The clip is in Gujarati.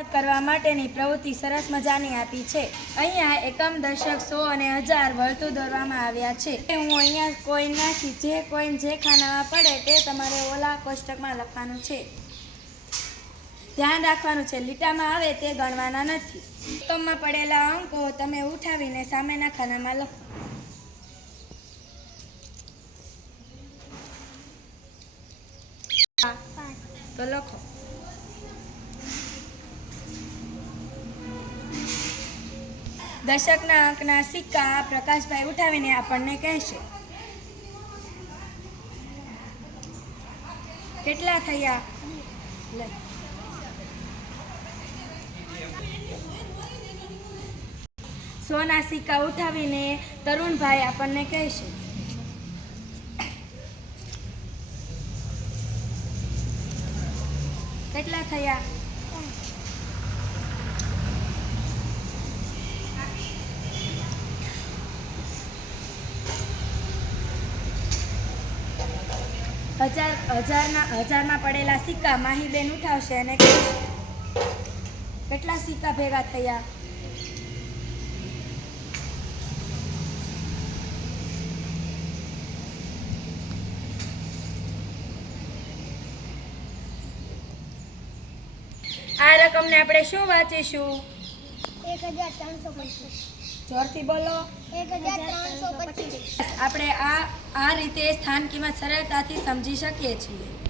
કિંમત કરવા માટેની પ્રવૃત્તિ સરસ મજાની આપી છે. અહીંયા એકમ દશક સો અને હજાર વળતું દોરવામાં આવ્યા છે. હું અહીંયા કોઈન નાખી, જે કોઈન જે ખાનામાં પડે તે તમારે ઓલા કોષ્ટકમાં લખવાનું છે. ધ્યાન રાખવાનું છે, લીટામાં આવે તે ગણવાના નથી. એકમમાં પડેલા અંકો તમે ઉઠાવીને સામેના ખાનામાં લખો. તો લખો. દશકના અંકના સિક્કા પ્રકાશભાઈ ઉઠાવીને આપણને કહેશે. કેટલા થયા? સોના સિક્કા ઉઠાવીને તરુણભાઈ આપણને કહેશે. કેટલા થયા? હજાર હજારના હજારમાં પડેલા સિક્કા માહીબેન ઉઠાવશે અને કેટલા સિક્કા ભેગા થયા? આ રકમને આપણે શું વાંચીશું? એક હજાર ત્રણસો પચીસ જોરથી બોલો. આપણે આ આ રીતે સ્થાન કિંમત સરળતાથી સમજી શકીએ છીએ.